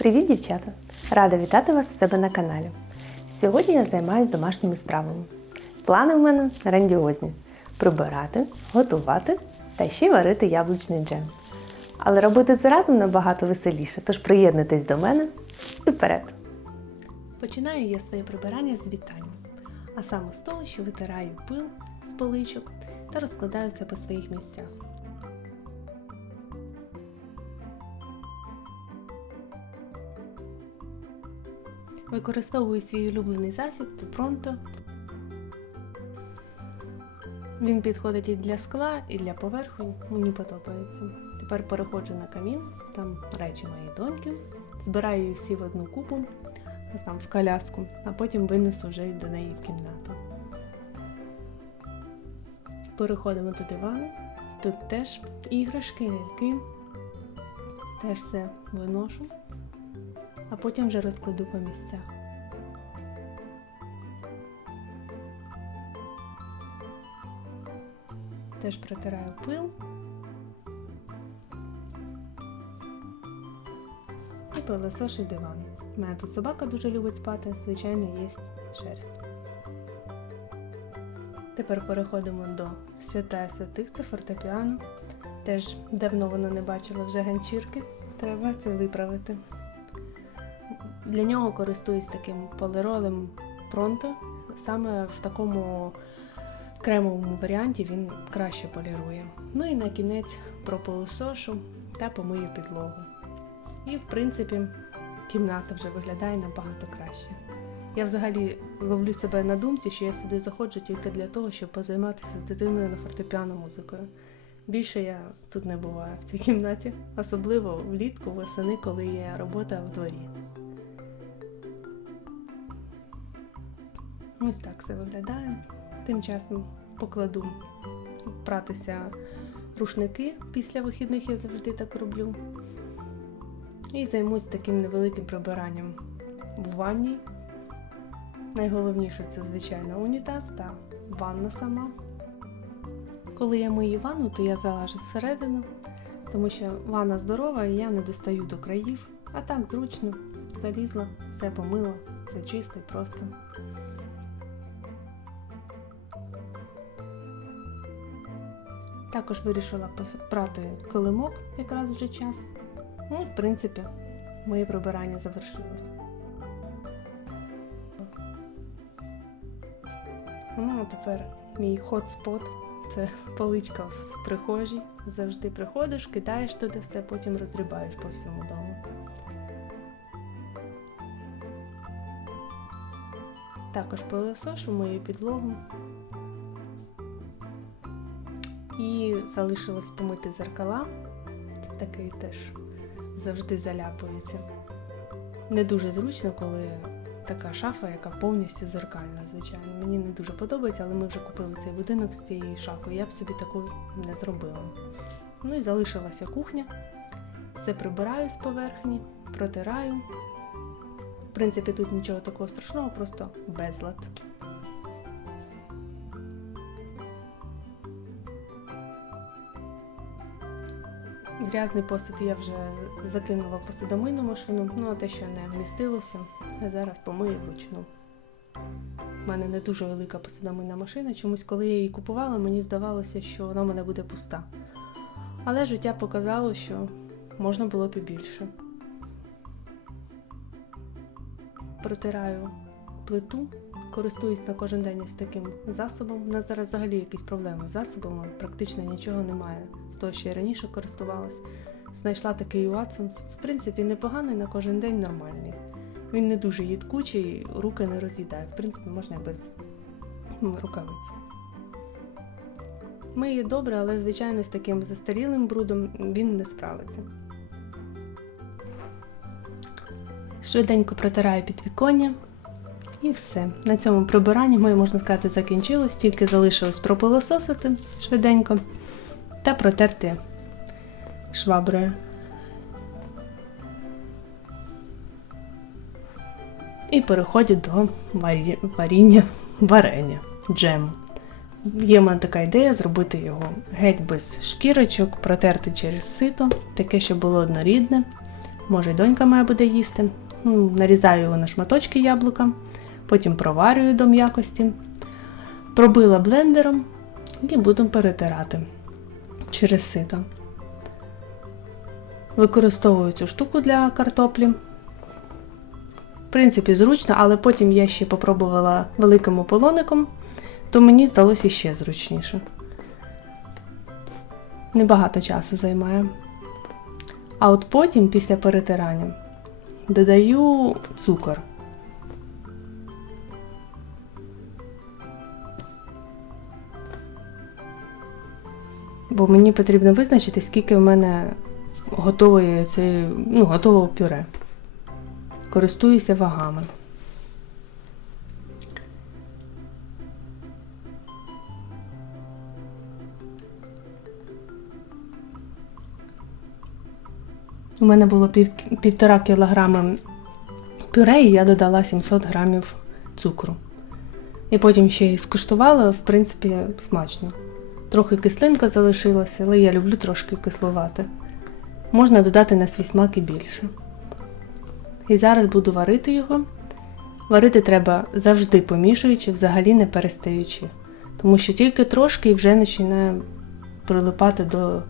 Привіт, дівчата! Рада вітати вас у себе на каналі. Сьогодні я займаюся домашніми справами. Плани в мене грандіозні: прибирати, готувати та ще варити яблучний джем. Але робити це разом набагато веселіше, тож приєднуйтесь до мене і вперед! Починаю я своє прибирання з вітання, а саме з того, що витираю пил з поличок та розкладаю все по своїх місцях. Використовую свій улюблений засіб це пронто. Він підходить і для скла, і для поверху. Мені подобається. Тепер переходжу на камін, там речі моєї доньки, збираю їх всі в одну купу, там в коляску, а потім винесу вже до неї в кімнату. Переходимо до дивану. Тут теж іграшки, ляльки. Теж все виношу а потім вже розкладу по місцях. Теж протираю пил і пилосошу диван. У мене тут собака дуже любить спати, звичайно, є шерсть. Тепер переходимо до свята святих, це фортепіано. Теж давно вона не бачила вже ганчірки. Треба це виправити. Для нього користуюсь таким полиролем Pronto. Саме в такому кремовому варіанті він краще полірує. Ну і на кінець пропилосошу та помию підлогу. І, в принципі, кімната вже виглядає набагато краще. Я взагалі ловлю себе на думці, що я сюди заходжу тільки для того, щоб позайматися дитиною на фортепіано музикою. Більше я тут не буваю в цій кімнаті, особливо влітку, восени, коли є робота в дворі. Ось так все виглядає. Тим часом покладу пратися рушники після вихідних, я завжди так роблю. І займусь таким невеликим прибиранням в ванні. Найголовніше це, звичайно, унітаз та ванна сама. Коли я мию ванну, то я залажу всередину, тому що ванна здорова і я не достаю до країв. А так зручно, залізла, все помила, все чисто і просто. Також вирішила прати килимок якраз вже час. Ну, в принципі, моє прибирання завершилось. Ну, а тепер мій хот-спот це поличка в прихожій. Завжди приходиш, кидаєш туди все, потім розрібаєш по всьому дому. Також пилосошу мою підлогу. І залишилось помити зеркала. Це такий теж завжди заляпується. Не дуже зручно, коли така шафа, яка повністю зеркальна, звичайно. Мені не дуже подобається, але ми вже купили цей будинок з цією шафою. Я б собі таку не зробила. Ну і залишилася кухня. Все прибираю з поверхні, протираю. В принципі, тут нічого такого страшного, просто безлад. Грязний посуд я вже закинула в посудомийну машину, ну а те, що не вмістилося, я зараз помию вручну. У мене не дуже велика посудомийна машина. Чомусь, коли я її купувала, мені здавалося, що вона в мене буде пуста. Але життя показало, що можна було б і більше. Протираю плиту, користуюсь на кожен день ось таким засобом. У нас зараз взагалі якісь проблеми з засобами, практично нічого немає. З того, що я раніше користувалась. Знайшла такий Watsons. В принципі, непоганий на кожен день нормальний. Він не дуже їдкучий, руки не роз'їдає. В принципі, можна без рукавиць. Миє добре, але, звичайно, з таким застарілим брудом він не справиться. Швиденько протираю підвіконня. І все. На цьому прибиранні моє, можна сказати, закінчилось, тільки залишилось пропилососити швиденько та протерти шваброю. І переходять до варі... варіння варення, джему. Є в мене така ідея зробити його геть без шкірочок, протерти через сито, таке, щоб було однорідне. може й донька моя буде їсти. Нарізаю його на шматочки яблука, потім проварюю до м'якості. Пробила блендером і буду перетирати через сито. Використовую цю штуку для картоплі. В принципі, зручно, але потім я ще попробувала великим ополоником, то мені здалося ще зручніше. Небагато часу займає. А от потім, після перетирання, додаю цукор. Бо мені потрібно визначити, скільки в мене готової цієї, ну, готового пюре. Користуюся вагами. У мене було пів, півтора кілограми пюре, і я додала 700 грамів цукру. І потім ще й скуштувала, в принципі, смачно. Трохи кислинка залишилася, але я люблю трошки кислувати. Можна додати на свій смак і більше. І зараз буду варити його. Варити треба завжди помішуючи, взагалі не перестаючи. Тому що тільки трошки і вже починає прилипати до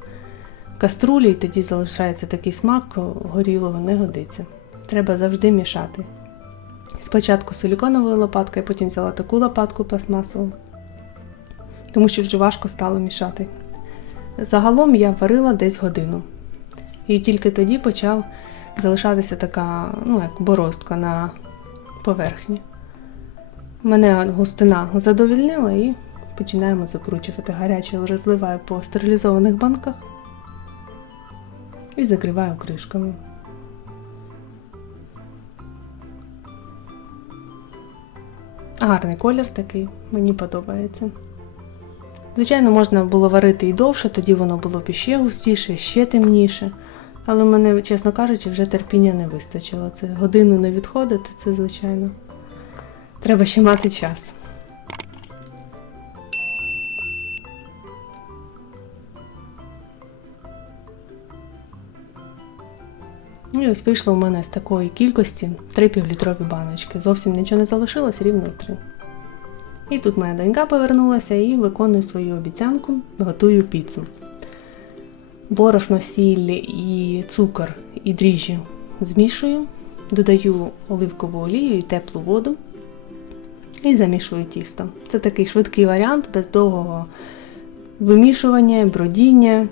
каструлі, і тоді залишається такий смак, горілого не годиться. Треба завжди мішати. Спочатку силіконовою лопаткою, потім взяла таку лопатку пластмасову, тому що вже важко стало мішати. Загалом я варила десь годину. І тільки тоді почав залишатися така, ну, як боростка на поверхні. Мене густина задовільнила і починаємо закручувати. Гаряче розливаю по стерилізованих банках і закриваю кришками. Гарний колір такий, мені подобається. Звичайно, можна було варити і довше, тоді воно було б іще густіше, ще темніше. Але мене, чесно кажучи, вже терпіння не вистачило. Це годину не відходити, це звичайно. Треба ще мати час. Ну і ось вийшло у мене з такої кількості 3 півлітрові баночки. Зовсім нічого не залишилось, рівно 3. І тут моя донька повернулася і виконую свою обіцянку, готую піцу. Борошно, сіль і цукор і дріжджі змішую, додаю оливкову олію і теплу воду і замішую тісто. Це такий швидкий варіант, без довгого вимішування, бродіння.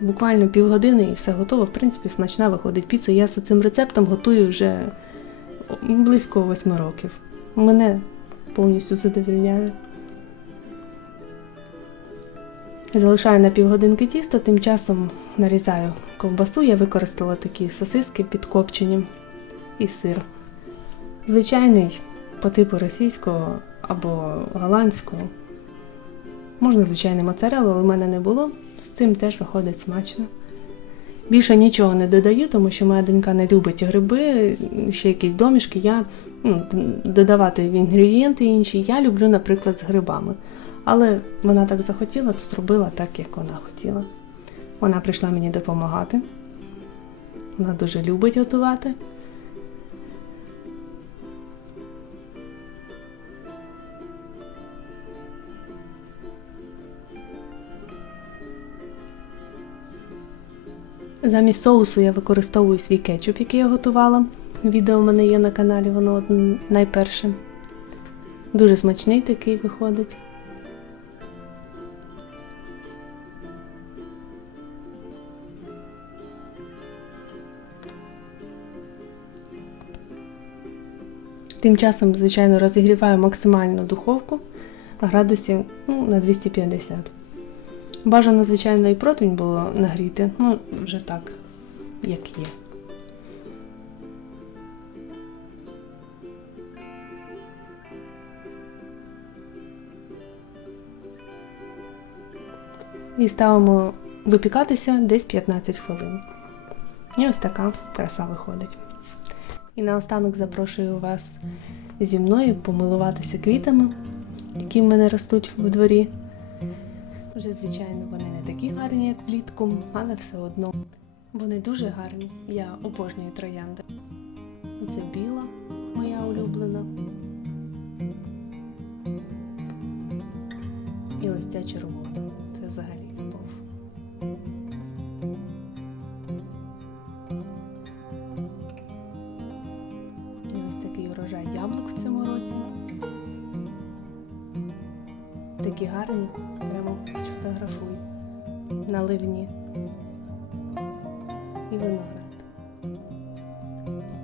Буквально півгодини і все готово. В принципі, смачна виходить піца. Я за цим рецептом готую вже близько 8 років. Мене повністю задовільняє. Залишаю на півгодинки тісто, тим часом нарізаю ковбасу. Я використала такі сосиски підкопчені і сир. Звичайний по типу російського або голландського. Можна, звичайно, моцарелу, але в мене не було. З цим теж виходить смачно. Більше нічого не додаю, тому що моя донька не любить гриби, ще якісь домішки. Я додавати в інгредієнти інші. Я люблю, наприклад, з грибами. Але вона так захотіла, то зробила так, як вона хотіла. Вона прийшла мені допомагати. Вона дуже любить готувати. Замість соусу я використовую свій кетчуп, який я готувала. Відео в мене є на каналі, воно найперше. Дуже смачний такий виходить. Тим часом, звичайно, розігріваю максимальну духовку градусів ну, на 250. Бажано, звичайно, і противень було нагріти, ну, вже так, як є. І ставимо випікатися десь 15 хвилин. І ось така краса виходить. І наостанок запрошую вас зі мною помилуватися квітами, які в мене ростуть в дворі. Вже, звичайно, вони не такі гарні, як влітку, але все одно. Вони дуже гарні. Я обожнюю троянди. Це біла, моя улюблена. І ось ця червона. Урожай яблук в цьому році. Такі гарні, прямо фотографуй. Наливні. І виноград.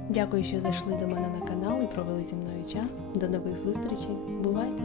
Дякую, що зайшли до мене на канал і провели зі мною час. До нових зустрічей. Бувайте!